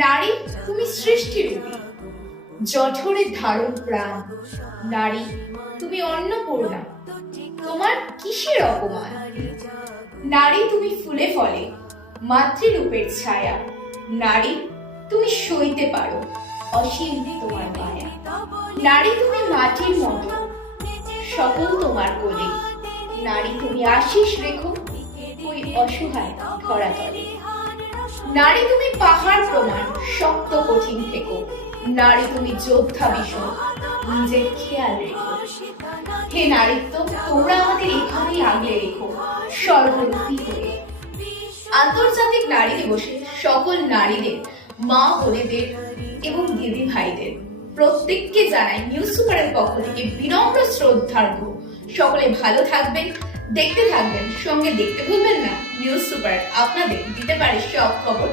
নারী তুমি সৃষ্টিরূপী, জঠরে ধারণ প্রাণ। নারী তুমি অন্নপূর্ণা, তোমার কিসের অপমান? নারী তুমি ফুলে ফলে, মাতৃরূপের ছায়া। নারী তুমি সইতে পারো, অসীম তোমার মায়া। নারী তুমি মাটির মতো, সকল তোমার কোলে। নারী তুমি আশিস রেখো ওই অসহায় ধরাতলে। নারী তুমি পাহাড় প্রমাণ, শক্ত কঠিন থেকো। নারী তুমি যোদ্ধা ভীষণ, নিজের খেয়াল রেখো। হে নারীত্ব, তোমরা আমাদের এভাবেই আগলে রেখো, সর্বরূপী হয়ে। আন্তর্জাতিক নারী দিবসে সকল নারীদের, মা বোনেদের এবং দিদি ভাইদের প্রত্যেককে জানাই নিউজ সুপারের পক্ষ থেকে বিনম্র শ্রদ্ধার্ঘ। সকলে ভালো থাকবেন, দেখতে থাকবেন, সঙ্গে দেখতে ভুলবেন না নিউজ সুপার আপনাদের দিতে পারে সব খবর